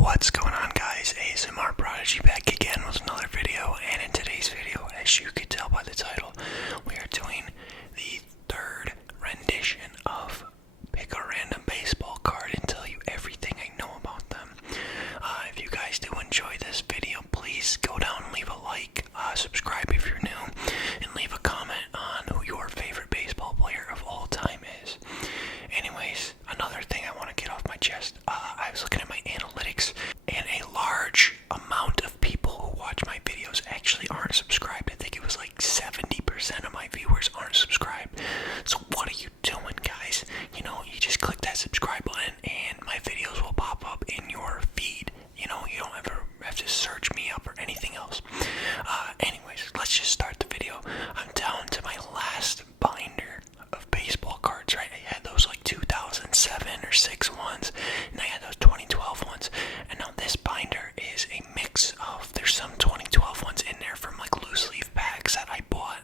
What's going on, guys? ASMR Prodigy back again with another video, and in today's video, as you could tell by the title, we are doing the third rendition of Pick a Random Baseball Card and tell you everything I know about them. If you guys do enjoy this video, please go down and leave a like, subscribe if you're new, and leave a comment on who your favorite baseball player of all time is. Anyways, another thing I want to get off my chest, I was looking at my analytics, and a large amount of people who watch my videos actually aren't subscribed. I think it was like 70% of my viewers aren't subscribed. So what are you doing, guys? You know, you just click that subscribe button and my videos will pop up in your feed. You know, you don't ever have to search me up or anything else. Anyways, let's just start the video. I'm down to my last binder of baseball cards, right? I had those like 2007 or 6 ones, and I had those 2012 ones, and now this binder is a mix of, there's some 2012 ones in there from like loose leaf packs that I bought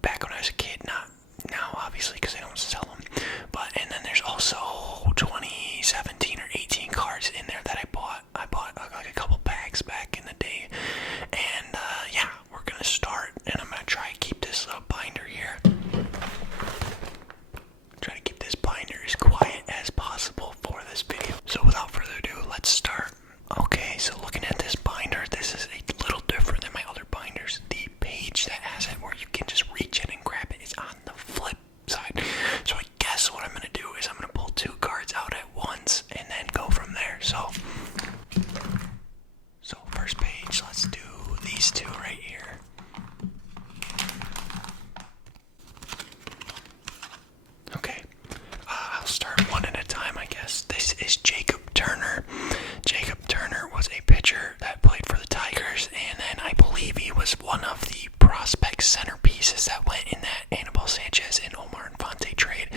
back when I was a kid, not now obviously because they don't sell them, but, and then there's also 2017 or 18 cards in there that I bought like a couple packs back in the day, and yeah, we're gonna start, and I'm gonna try to keep this binder here. Try to keep this binder as quiet as possible for this video. So without further ado, let's start. Okay, so looking at this binder, this is a little different than my other binders. The page that has it where you can just reach in and grab it is on the flip side. So I guess what I'm going to do is I'm going to pull 2 cards out at once and then go from there. So first page, let's do these 2 right here. Okay, I'll start one at a time, I guess. This is Jacob Turner. Jacob Turner was a pitcher that played for the Tigers, and then I believe he was one of the prospect centerpieces that went in that Anibal Sanchez and Omar Infante trade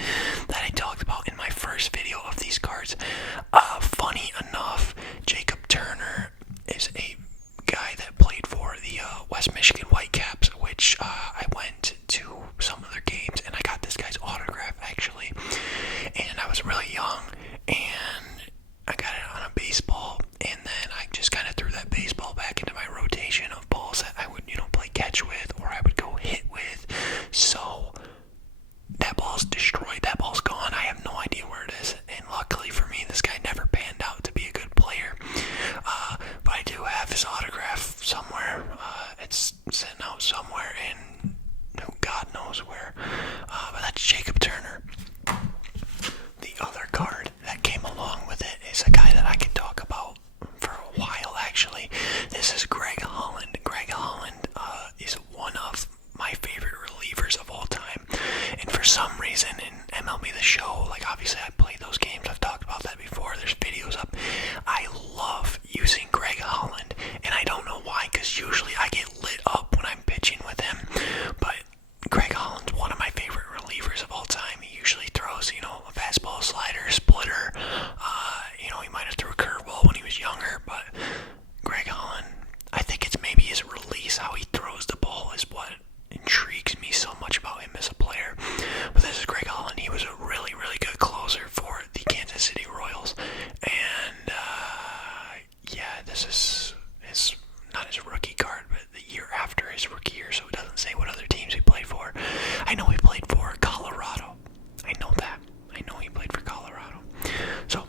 that I talked about in my first video of these cards. Funny enough, Jacob Turner is a guy that played for the West Michigan Whitecaps, which I went to some of their games, and I got this guy's autograph actually, and I was really young, and I got it on a baseball, and then I just kind of threw that baseball back into my rotation of balls that I would, play catch with, or I would go hit with. So that ball's destroyed, that ball's gone, I have no idea where it is, and luckily for me, this guy never panned out to be a good player, but I do have his autograph somewhere. It's sitting out somewhere in God knows where, but that's Jacob Turner. The other card that came along with it is a guy that I could talk about for a while, actually. This is Greg Holland. Greg Holland is one of my favorite relievers of all time, and for some reason in MLB The Show, like obviously I played those games, I've talked about that before, there's videos up, I love using Greg Holland, and I don't know why, because usually I get lit up when I'm pitching with him, but Greg Holland's one of my favorite relievers of all time. He usually throws, a fastball, slider, splitter, he might have threw a curveball when he was younger, but Greg Holland, I think it's maybe his release, how he throws the ball is what intrigues me so much about him as a player. But this is Greg Holland. He was a really, really good closer for the Kansas City Royals, and yeah, this is not his rookie card, but the year after his rookie year, so it doesn't say what other teams he played for. I know he played for Colorado. I know that. I know he played for Colorado. So,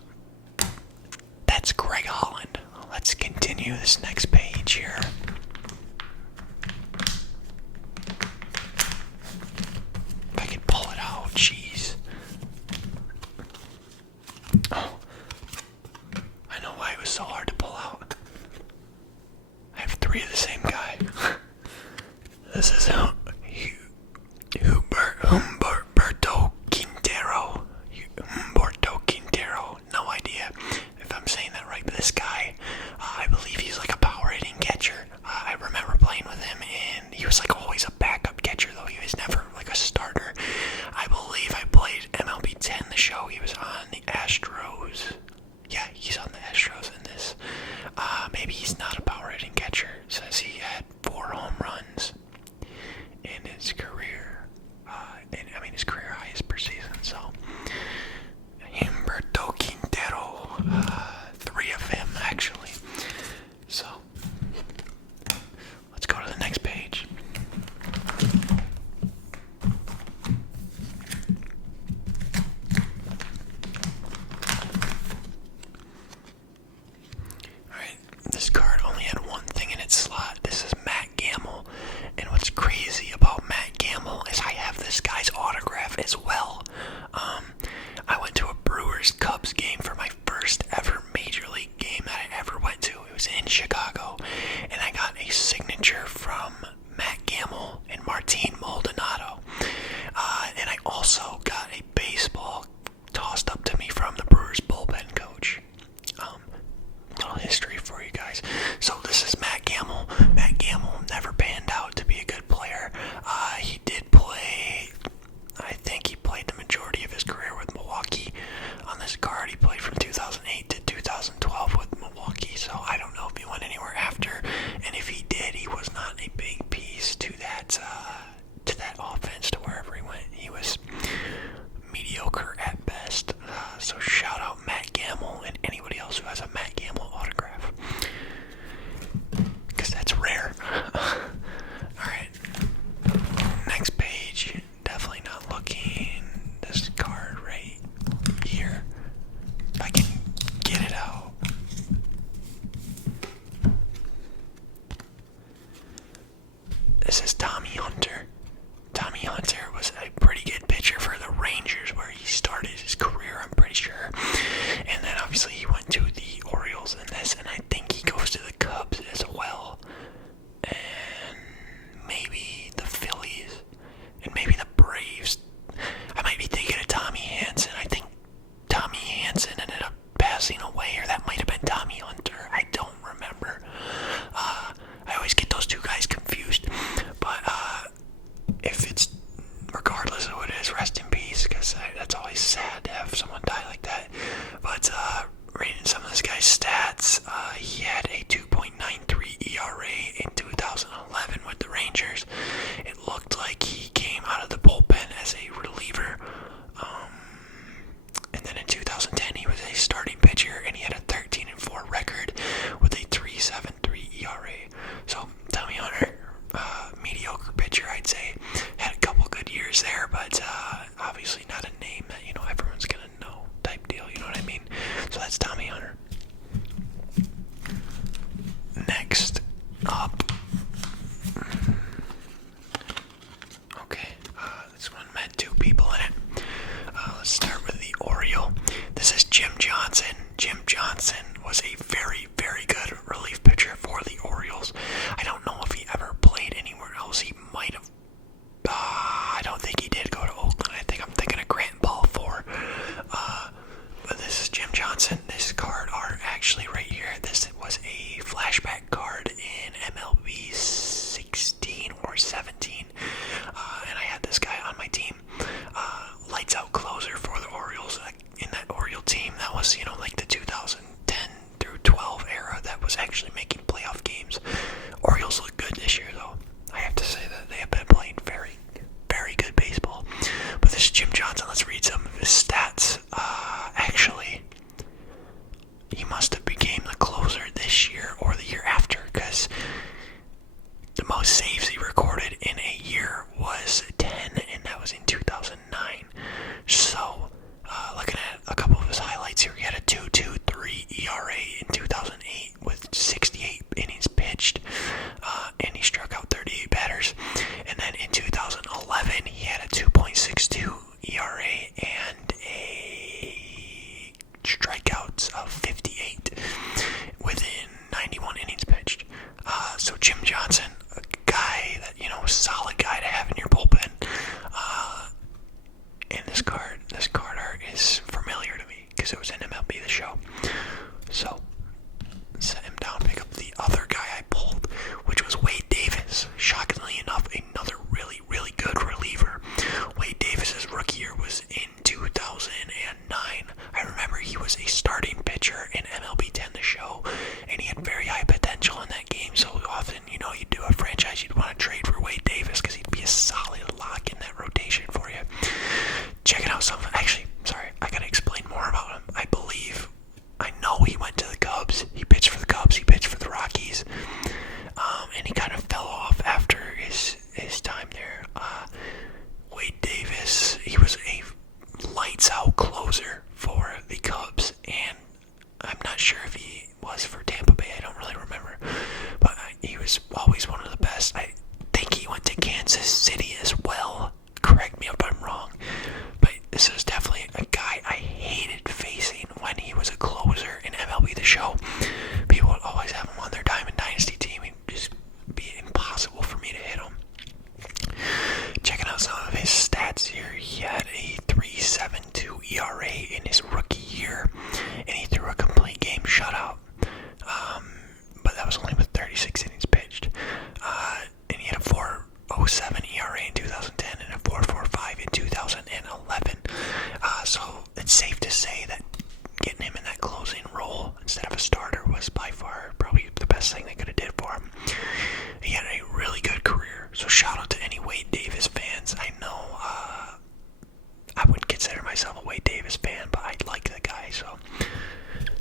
that's Greg Holland. Let's continue this next page here. If I could pull it out, jeez. Oh. I know why it was so hard to pull out. I have 3 of the same guy. This is Humberto Quintero. Humberto Quintero. No idea if I'm saying that right, but this guy, I believe he's like a power hitting catcher. or that might have been Tommy Hunter. I don't remember. I always get those two guys confused. But if it's, regardless of what it is, rest in peace, because that's always sad to have someone die like that. But reading some of this guy's stats, he had a 2.93 ERA in 2011 with the Rangers. It looked like he came out of the bullpen as a reliever. And then in 2010, he was a starting pitcher, and he had a 13-4 record with a 3.73 ERA. So Tommy Hunter, mediocre pitcher, I'd say, had a couple good years there, but obviously not a name that everyone's gonna know type deal. You know what I mean? So that's Tommy Hunter. Next up, okay, this one had two people in it. Let's start with the Oriole. This is Jim Johnson. Jim Johnson was a very, very good relief pitcher for the Orioles. I don't know if he ever played anywhere else. He might have. I don't think he did go to Oakland. I think I'm thinking of Grant Ball 4. But this is Jim Johnson. This card art actually right here. This was a flashback card in MLB 16 or 17. And I had this guy on my team. Lights out closer for the Orioles. In that Oriole team, that was, like the 2010 through 12 era that was actually making playoff games. Orioles look good this year, though. I have to say that they have been playing very, very good baseball. But this is Jim Johnson. Let's read some of his stats. Actually, he must have became the closer this year or the year after, because the most saves he recorded in a year was 10, and that was in 2009. So, looking at a couple of his highlights here, he had a 2.23 ERA in 2008 with 68 innings pitched, and he struck out 38 batters. And then in 2011, he had a 2.62 ERA and a strikeouts of 58 within 91 innings pitched. So Jim Johnson, a guy that, a solid guy to have in your bullpen. And this card art is familiar to me because it was in MLB The Show. So, set him down, pick up the other guy I pulled, which was Wade Davis. Shockingly enough, another really, really good reliever. Wade Davis's rookie year was in 2009. I remember he was a starting pitcher in MLB 10 The Show, and he had very high potential in that game. So often, you'd do a franchise, you'd want to trade for Wade Davis because he'd be a solid lock in that rotation for you. Checking out some, actually, sorry, I gotta explain more about him. I know he went to the Cubs. He pitched for the Cubs, he pitched for the Rockies, and he kind of fell off after his time there. Wade Davis, he was a lights out closer for the Cubs, and I'm not sure if he was for Tampa Bay, I don't really remember, but he was always one of the best. I think he went to Kansas City as well. Correct me if I'm wrong, but this is definitely a guy I hated facing when he was a closer in MLB The Show. People would always have him on their Diamond Dynasty team. It'd just be impossible for me to hit him. Checking out some of his stats here, he had a 3.72 ERA in his rookie year, and he threw a complete game shutout. But that was only with 36 innings pitched. And he had a 4.07 ERA in 2010 and a 4.45 in 2011. So it's safe to say that getting him in that closing role instead of a starter was by far probably the best thing they could have did for him. He had a really good career. So shout out to any Wade Davis fans. I know I wouldn't consider myself a Wade Davis fan, but I like the guy. So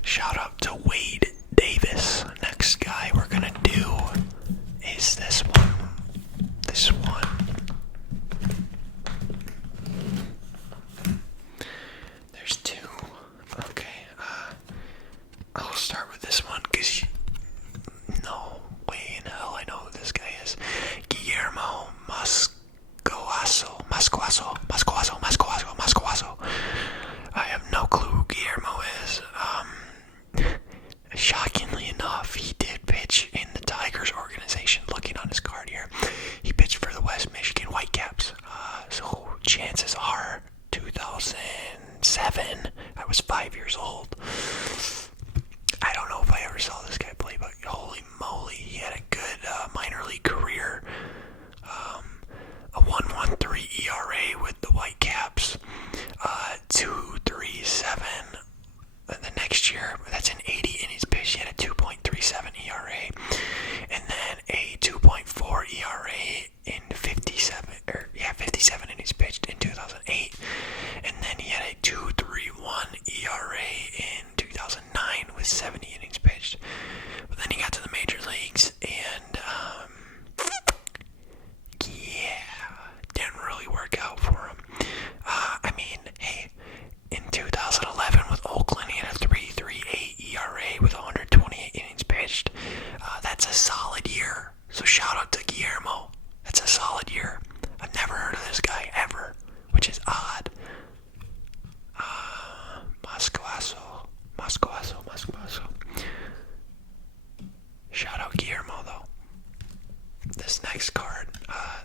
shout out to Wade Davis. Next guy we're gonna do is this one. This one. There's two. Okay. I'll start with this one because no way in hell I know who this guy is. Guillermo Mascoaso. I have no clue who Guillermo is. Shockingly enough, he did pitch in the Tigers organization. Looking on his card here, he pitched for the West Michigan Whitecaps. So chances are 2007. I was 5 years old. That's an 80 innings pitched. He had a 2.37 ERA, and then a 2.4 ERA in 57 innings pitched in 2008, and then he had a 2.31 ERA in 2009 with 70 innings pitched. But then he got to the major leagues, and didn't really work out for him. In 2011 with Oakland, he had a 3.38 ERA with 128 innings pitched. That's a solid year. So shout out to Guillermo. That's a solid year. I've never heard of this guy ever, which is odd. Moscoaso. Shout out Guillermo though. This next card,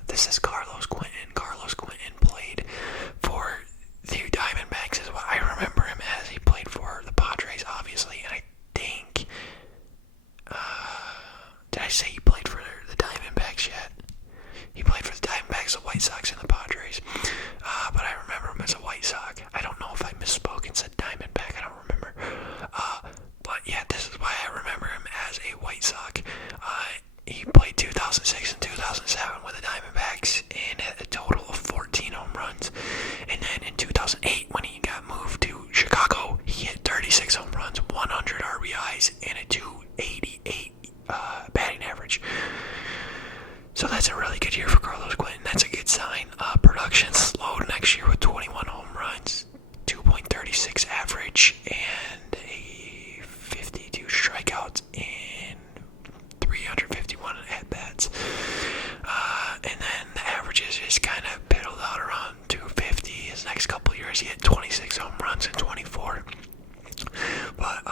this is Carlos Quentin. Carlos Quentin played for the Diamondbacks is what I remember him as. He played for the Padres, obviously, and I think, did I say he played for the Diamondbacks yet? He played for the Diamondbacks, the White Sox, and the Padres, but I remember him as a White Sox. I don't know if I misspoke and said Diamondback, I don't remember, but yeah, this is why I remember him as a White Sox. He played 2006 and 2007 with the Diamondbacks and had a total of 14 home runs. And then in 2008, when he got moved to Chicago, he hit 36 home runs, 100 RBIs, and a 288 batting average. So that's a really good year for Carlos Quentin. That's a good sign. Production slowed next year with 21 home runs, 2.36 average, and a 52 strikeouts in 351 at-bats. And then the averages just kind of piddled out around 250. His next couple of years, he hit 26 home runs and 24. But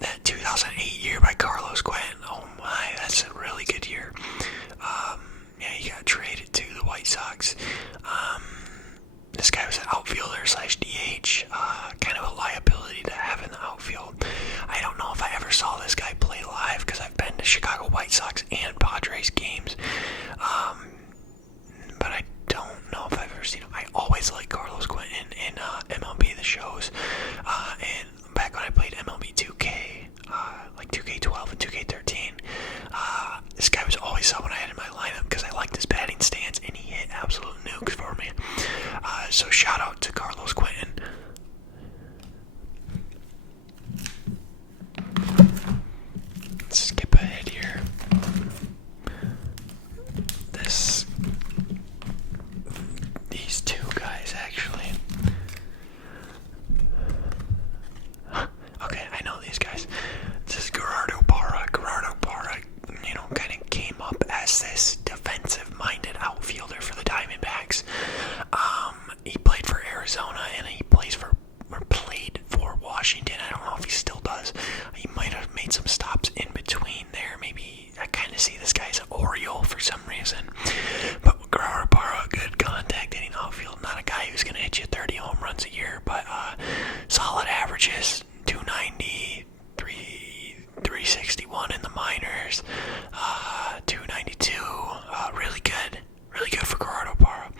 that 2008 year by Carlos Quentin, oh my, that's a really good year. He got traded to the White Sox. This guy was an outfielder / DH, kind of a liability to have in the outfield. I don't know if I ever saw this guy play live because I've been to Chicago White Sox and Padres games, but I don't know if I've ever seen him. I always liked Carlos Quentin in MLB The Shows, and back when I played MLB 2K, like 2K12 and 2K13, this guy was always someone I had in my lineup because I liked his batting stance and he hit absolute nukes for me. So shout out to Carlos Quentin. Let's skip ahead here. These two guys actually. Okay, I know these guys. This is Gerardo Parra. Gerardo Parra, kind of came up as this defensive-minded outfielder for the Diamondbacks. He played for Arizona and he played for Washington. I don't know if he still does. He might have made some stops in between there. Maybe I kind of see this guy as an Oriole for some reason. But Gerardo Parra, good contact hitting outfield. Not a guy who's going to hit you 30 home runs a year, but solid averages. 290, 361 in the minors, 292, really good for Gerardo Parra,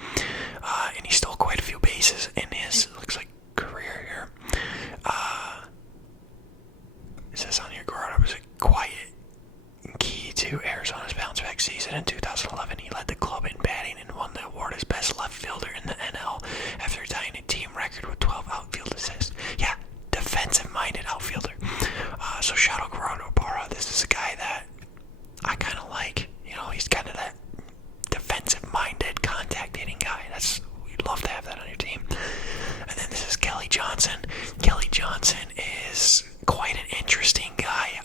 and he stole quite a few bases in his, looks like, career here. It says on here, Gerardo was a quiet key to Arizona's bounce-back season. In 2011, he led the club in batting and won the award as best left fielder in the NL after tying a team record with 12 outfield assists. Yeah, defensive-minded outfielder. So shout out Gerardo Parra. This is a guy that I kind of like. He's kind of that defensive-minded, contact-hitting guy. We'd love to have that on your team. And then this is Kelly Johnson. Kelly Johnson is quite an interesting guy.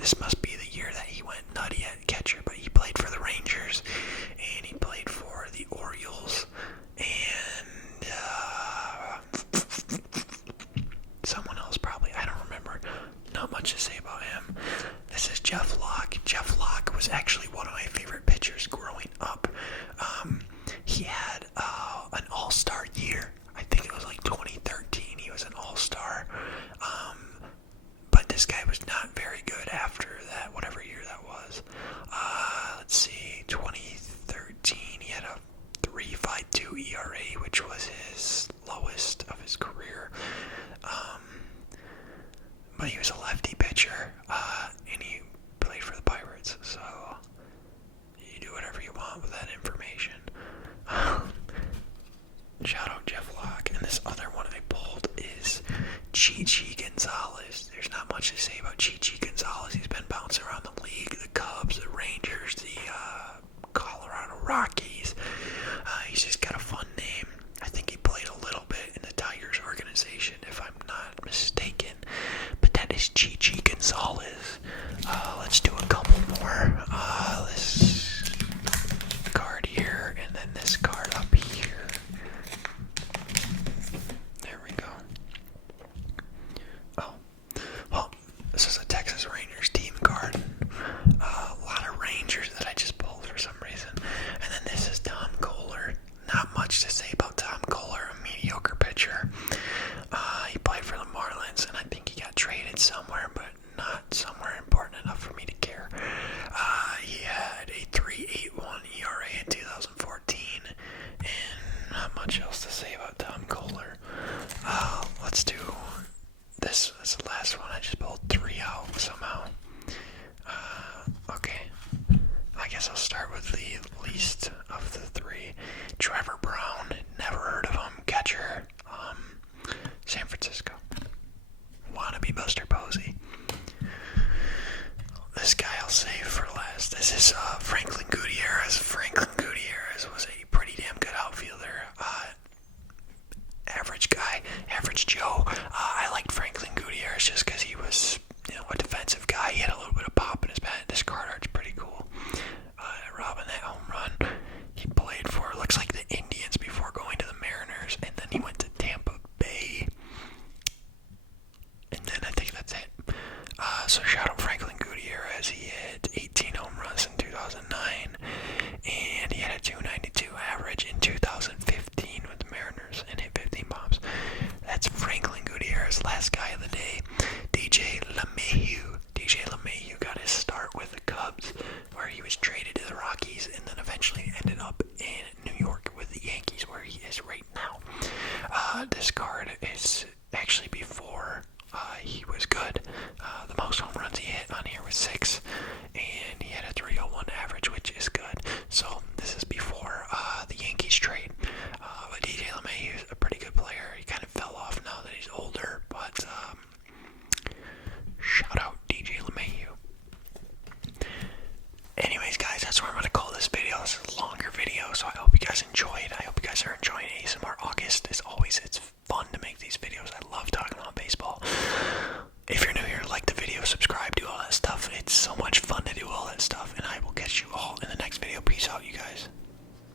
this must be the year that he went nutty at catcher, but he played for the Rangers, and he played for the Orioles, and someone else probably. I don't remember. Not much to say about him. This is Jeff Locke. Jeff Locke was actually one of my favorite pitchers growing up. He had an all-star year. I think it was like 2013. He was an all-star. But this guy was not very good after that, whatever year that was. Let's see, 2013, he had a 3.52 ERA, which was his lowest of his career. But he was a lefty pitcher, and he played for the Pirates, so you do whatever you want with that information. Shout out Jeff Locke. And this other one I pulled is Chichi Gonzalez. There's not much to say about Chichi Gonzalez. He's been bouncing around the league, the Cubs, the Rangers, the Colorado Rockies. He's just got a fun name. I think he played a little bit in the Tigers organization, if I'm not mistaken. But that is Chichi Gonzalez. Let's do a couple more. This card here, and then this card up here. There we go. Oh, well, this is a Texas Rangers team card. A lot of Rangers that I just pulled for some reason. And then this is Tom Kohler. Not much to say about Tom Kohler, a mediocre pitcher. He played for the Marlins, and I think he got traded somewhere, but not somewhere important enough for me to care. He had a 3.81 ERA in 2014, and not much else to say about Tom Kohler. Let's do this. This is the last one. I just pulled 3 out somehow. Okay. I guess I'll start with the least of the 3. Trevor Brown. Never heard of him. Catcher. San Francisco. Wannabe Buster Posey. This guy I'll save for last. This is Franklin Gutierrez. Franklin Gutierrez was a pretty damn good outfielder. Average guy, average Joe. I liked Franklin Gutierrez just because he was, a defensive guy. He had a little bit of pop in his bat. This card art's pretty cool. Robbing that home run. He played for, looks like the Indians before going to the Mariners, and then he went to Tampa Bay. And then I think that's it. So shout out Franklin Gutierrez. He hit 18 home runs in 2009, and he had a 292 average in 2015 with the Mariners and hit 15 bombs. That's Franklin Gutierrez. Last guy of the day, DJ LeMahieu. DJ LeMahieu got his start with the Cubs, where he was traded to the Rockies and then eventually ended up in New York with the Yankees, where he is right now. This card is actually before he was good. The most home runs he hit on here was 6, and he had a 3.01 average, which is good.